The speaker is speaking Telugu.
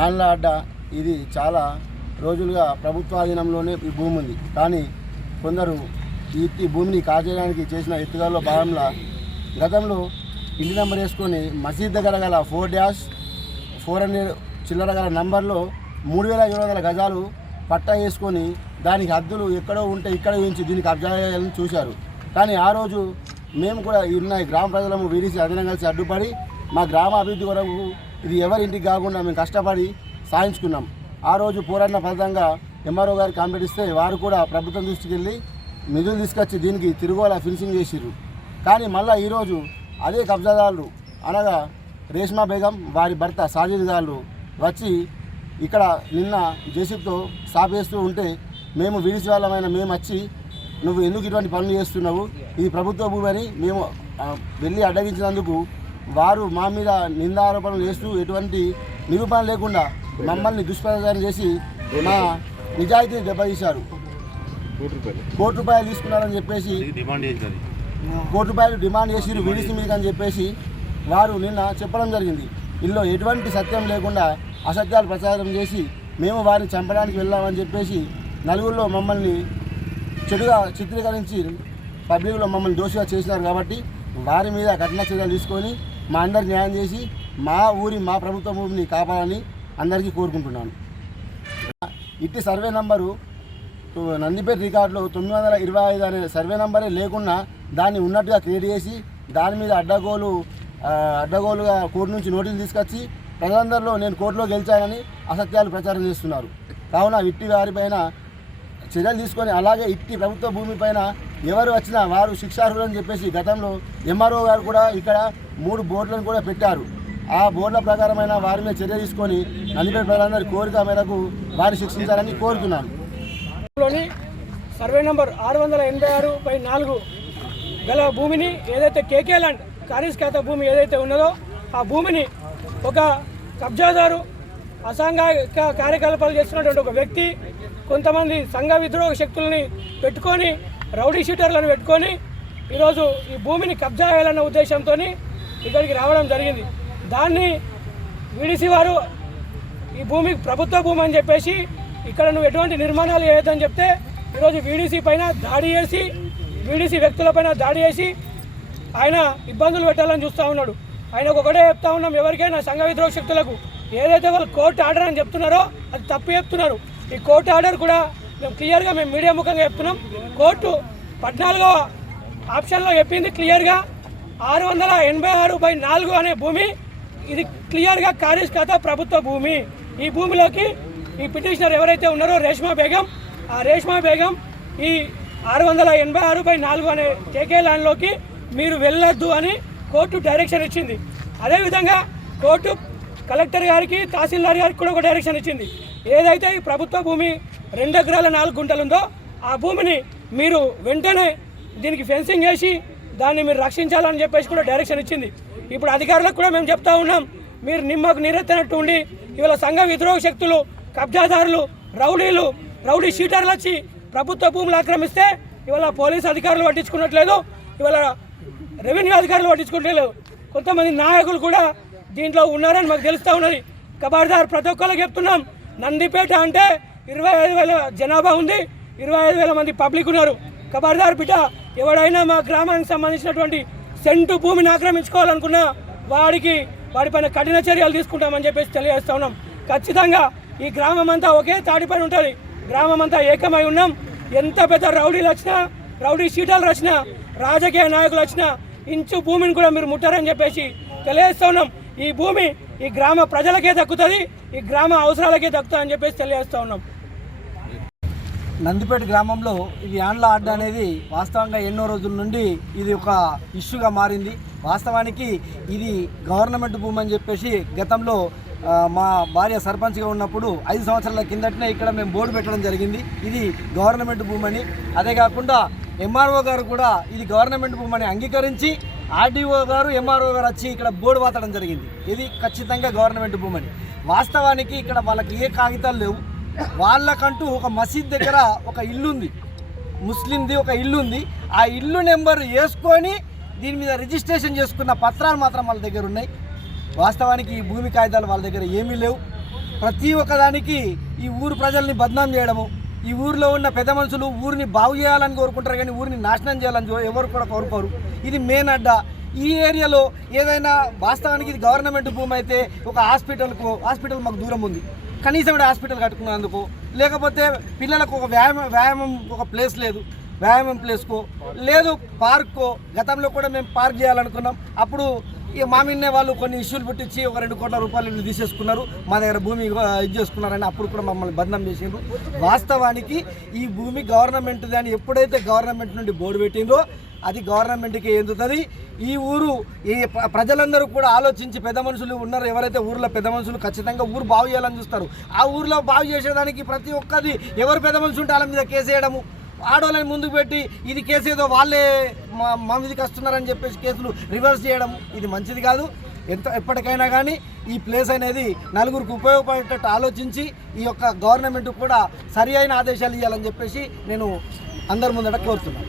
యాన్ల అడ్డ ఇది చాలా రోజులుగా ప్రభుత్వాధీనంలోనే ఈ భూమి ఉంది. కానీ కొందరు ఈ భూమిని కాజేయడానికి చేసిన ఎత్తుదలలో భాగంగా గతంలో ఇంటి నెంబర్ వేసుకొని మసీద్ దగ్గర గల 4-400 చిల్లర గల నంబర్లో 3700 గజాలు పట్టా వేసుకొని దానికి హద్దులు ఎక్కడో ఉంటే ఇక్కడ ఉంచి దీనికి కబ్జా చేయాలని చూశారు. కానీ ఆ రోజు మేము కూడా ఉన్న గ్రామ ప్రజలము వీడిసి అదనం కలిసి అడ్డుపడి మా గ్రామ అభివృద్ధి కొరకు ఇది ఎవరింటికి కాకుండా మేము కష్టపడి సాధించుకున్నాం. ఆ రోజు పోరాడిన ఫలితంగా ఎంఆర్ఓ గారికి కంప్లైంట్ ఇస్తే వారు కూడా ప్రభుత్వం దృష్టికి వెళ్ళి నిధులు తీసుకొచ్చి దీనికి తిరుగులా ఫినిషింగ్ చేసిర్రు. కానీ మళ్ళీ ఈరోజు అదే కబ్జాదారులు అనగా రేష్మా బేగం వారి భర్త సాజిద్ గారు వచ్చి ఇక్కడ నిన్న జేసీబీతో స్టాప్ చేస్తూ ఉంటే మేము వీడిసి వాళ్ళమైన మేము వచ్చి నువ్వు ఎందుకు ఇటువంటి పనులు చేస్తున్నావు, ఇది ప్రభుత్వ భూమి అని మేము వెళ్ళి అడ్డగించినందుకు వారు మా మీద నిందారోపణలు చేస్తూ ఎటువంటి నిరూపణ లేకుండా మమ్మల్ని దుష్ప్రచారం చేసి మా నిజాయితీని దెబ్బతీశారు. కోటి రూపాయలు తీసుకున్నారని చెప్పేసి కోటి రూపాయలు డిమాండ్ చేసి వీడిసి మీద అని చెప్పేసి వారు నిన్న చెప్పడం జరిగింది. ఇందులో ఎటువంటి సత్యం లేకుండా అసత్యాలు ప్రచారం చేసి మేము వారిని చంపడానికి వెళ్ళామని చెప్పేసి నలుగురిలో మమ్మల్ని చెడుగా చిత్రీకరించి పబ్లిక్లో మమ్మల్ని దోషిగా చేసినారు. కాబట్టి వారి మీద కఠిన చర్యలు తీసుకొని మా అందరికి న్యాయం చేసి మా ప్రభుత్వ భూమిని కాపాడాలని అందరికీ కోరుకుంటున్నాను. ఇట్టి సర్వే నంబరు నందిపేట రికార్డులో 925 అనే సర్వే నంబరే లేకుండా దాన్ని ఉన్నట్టుగా క్రియేట్ చేసి దాని మీద అడ్డగోలుగా కోర్టు నుంచి నోటీసులు తీసుకొచ్చి ప్రజలందరిలో నేను కోర్టులో గెలిచానని అసత్యాలు ప్రచారం చేస్తున్నారు. కావున ఇట్టి వారిపైన చర్యలు తీసుకొని అలాగే ఇట్టి ప్రభుత్వ భూమిపైన ఎవరు వచ్చినా వారు శిక్షార్హులని చెప్పేసి గతంలో ఎంఆర్ఓ గారు కూడా ఇక్కడ 3 బోర్డులను కూడా పెట్టారు. ఆ బోర్డుల ప్రకారమైన వారి మీద చర్య తీసుకొని నందిపేట ప్రజలందరి కోరిక మేరకు వారిని శిక్షించాలని కోరుతున్నాను. సర్వే నంబర్ 686/4 గల భూమిని ఏదైతే కేకే ల్యాండ్ ఖారీజ్ ఖాతా భూమి ఏదైతే ఉన్నదో ఆ భూమిని ఒక కబ్జాదారు అసాంఘిక కార్యకలాపాలు చేస్తున్నటువంటి ఒక వ్యక్తి కొంతమంది సంఘ విద్రోహ శక్తుల్ని పెట్టుకొని రౌడీ షీటర్లను పెట్టుకొని ఈరోజు ఈ భూమిని కబ్జా చేయాలన్న ఉద్దేశంతో ఇక్కడికి రావడం జరిగింది. దాన్ని వీడిసి వారు ఈ భూమి ప్రభుత్వ భూమి అని చెప్పేసి ఇక్కడ నువ్వు ఎటువంటి నిర్మాణాలు చేయొద్దని చెప్తే ఈరోజు వీడిసి పైన దాడి చేసి వీడిసి వ్యక్తులపైన దాడి చేసి ఆయన ఇబ్బందులు పెట్టాలని చూస్తూ ఉన్నాడు. ఆయనకు ఒకటే చెప్తా ఉన్నాం, ఎవరికైనా సంఘ విద్రోహ శక్తులకు ఏదైతే వాళ్ళు కోర్టు ఆర్డర్ అని చెప్తున్నారో అది తప్పు చెప్తున్నారు. ఈ కోర్టు ఆర్డర్ కూడా మేము క్లియర్గా మీడియా ముఖంగా చెప్తున్నాం. కోర్టు 14వ ఆప్షన్లో చెప్పింది క్లియర్గా 686/4 అనే భూమి ఇది క్లియర్గా ఖారీజ్ ఖాతా ప్రభుత్వ భూమి. ఈ భూమిలోకి ఈ పిటిషనర్ ఎవరైతే ఉన్నారో రేష్మా బేగం, ఆ రేష్మా బేగం ఈ 686/4 అనే కేకే ల్యాండ్లోకి మీరు వెళ్ళొద్దు అని కోర్టు డైరెక్షన్ ఇచ్చింది. అదేవిధంగా కోర్టు కలెక్టర్ గారికి తహసీల్దార్ గారికి కూడా ఒక డైరెక్షన్ ఇచ్చింది. ఏదైతే ఈ ప్రభుత్వ భూమి 2 ఎకరాల 4 గుంటలు ఉందో ఆ భూమిని మీరు వెంటనే దీనికి ఫెన్సింగ్ వేసి దాన్ని మీరు రక్షించాలని చెప్పేసి కూడా డైరెక్షన్ ఇచ్చింది. ఇప్పుడు అధికారులకు కూడా మేము చెప్తా ఉన్నాం, మీరు నిమ్మకు నీరెత్తనట్టు ఉండి ఇవాళ సంఘ విద్రోహ శక్తులు, కబ్జాదారులు, రౌడీ షీటర్లు వచ్చి ప్రభుత్వ భూములు ఆక్రమిస్తే ఇవాళ పోలీసు అధికారులు పట్టించుకున్నట్లేదు, ఇవాళ రెవెన్యూ అధికారులు పట్టించుకోవట్లేదు. కొంతమంది నాయకులు కూడా దీంట్లో ఉన్నారని మాకు తెలుస్తూ ఉన్నది. ఖబర్దార్ ప్రతి ఒక్కరికి చెప్తున్నాం, నందిపేట అంటే 25,000 జనాభా ఉంది, 25,000 మంది పబ్లిక్ ఉన్నారు. ఖబర్దార్ బిడ్డ, ఎవడైనా మా గ్రామానికి సంబంధించినటువంటి సెంటు భూమిని ఆక్రమించుకోవాలనుకున్నా వాడిపైన కఠిన చర్యలు తీసుకుంటామని చెప్పేసి తెలియజేస్తూ ఉన్నాం. ఖచ్చితంగా ఈ గ్రామం అంతా ఒకే తాడిపైన ఉంటుంది, గ్రామం అంతా ఏకమై ఉన్నాం. ఎంత పెద్ద రౌడీలు వచ్చినా, రౌడీ షీటర్లు వచ్చినా, రాజకీయ నాయకులు వచ్చినా ఇంచు భూమిని కూడా మీరు ముట్టారని చెప్పేసి తెలియజేస్తూ ఉన్నాం. ఈ భూమి ఈ గ్రామ ప్రజలకే దక్కుతుంది, ఈ గ్రామ అవసరాలకే దక్కుతుంది అని చెప్పేసి తెలియజేస్తూ ఉన్నాం. నందిపేట గ్రామంలో ఇది యాన్ల అడ్డ అనేది వాస్తవంగా ఎన్నో రోజుల నుండి ఇది ఒక ఇష్యూగా మారింది. వాస్తవానికి ఇది గవర్నమెంట్ భూమి అని చెప్పేసి గతంలో మా భార్య సర్పంచ్గా ఉన్నప్పుడు 5 సంవత్సరాల కిందటనే ఇక్కడ మేము బోర్డు పెట్టడం జరిగింది, ఇది గవర్నమెంట్ భూమి అని. అదే కాకుండా ఎంఆర్ఓ గారు కూడా ఇది గవర్నమెంట్ భూమి అని అంగీకరించి ఆర్డీఓ గారు, ఎంఆర్ఓ గారు వచ్చి ఇక్కడ బోర్డు వాతడం జరిగింది, ఇది ఖచ్చితంగా గవర్నమెంట్ భూమి అని. వాస్తవానికి ఇక్కడ వాళ్ళకి ఏ కాగితాలు లేవు. వాళ్ళకంటూ ఒక మసీద్ దగ్గర ఒక ఇల్లు ఉంది, ముస్లింది ఒక ఇల్లు ఉంది. ఆ ఇల్లు నెంబర్ వేసుకొని దీని మీద రిజిస్ట్రేషన్ చేసుకున్న పత్రాలు మాత్రం వాళ్ళ దగ్గర ఉన్నాయి. వాస్తవానికి ఈ భూమి కాగితాలు వాళ్ళ దగ్గర ఏమీ లేవు. ప్రతి ఒక్కదానికి ఈ ఊరు ప్రజల్ని బద్నాం చేయడము, ఈ ఊరిలో ఉన్న పెద్ద మనుషులు ఊరిని బాగు చేయాలని కోరుకుంటారు కానీ ఊరిని నాశనం చేయాలని ఎవరు కూడా కోరుకోరు. ఇది మెయిన్ అడ్డా. ఈ ఏరియాలో ఏదైనా వాస్తవానికి ఇది గవర్నమెంట్ భూమి అయితే ఒక హాస్పిటల్ మాకు దూరం ఉంది, కనీసం ఇక్కడ హాస్పిటల్ కట్టుకున్నందుకు, లేకపోతే పిల్లలకు ఒక వ్యాయామం ఒక ప్లేస్ లేదు, వ్యాయామం ప్లేస్కో లేదు, పార్క్కో. గతంలో కూడా మేము పార్క్ చేయాలనుకున్నాం. అప్పుడు ఇక మా మీదనే వాళ్ళు కొన్ని ఇష్యూలు పుట్టించి ఒక 2 కోట్ల రూపాయలు తీసేసుకున్నారు, మా దగ్గర భూమి ఇది చేసుకున్నారని అప్పుడు కూడా మమ్మల్ని బదనాం చేసిండ్రు. వాస్తవానికి ఈ భూమి గవర్నమెంట్ది అని ఎప్పుడైతే గవర్నమెంట్ నుండి బోర్డు పెట్టిందో అది గవర్నమెంట్కి ఎందుతుంది. ఈ ఊరు ఈ ప్రజలందరూ కూడా ఆలోచించి, పెద్ద మనుషులు ఉన్నారు ఎవరైతే ఊర్లో పెద్ద మనుషులు ఖచ్చితంగా ఊరు బాగు చేయాలని చూస్తారు. ఆ ఊర్లో బాగు చేసేదానికి ప్రతి ఒక్కది ఎవరు పెద్ద మనుషులు ఉంటే వాళ్ళ మీద కేసేయడము, ఆడవాళ్ళని ముందుకు పెట్టి ఇది కేసు ఏదో వాళ్ళే మా మీదకి వస్తున్నారని చెప్పేసి కేసులు రివర్స్ చేయడం ఇది మంచిది కాదు. ఎప్పటికైనా కానీ ఈ ప్లేస్ అనేది నలుగురికి ఉపయోగపడేటట్టు ఆలోచించి ఈ యొక్క గవర్నమెంట్ కూడా సరి అయిన ఆదేశాలు ఇవ్వాలని చెప్పేసి నేను అందరి ముందట కోరుతున్నాను.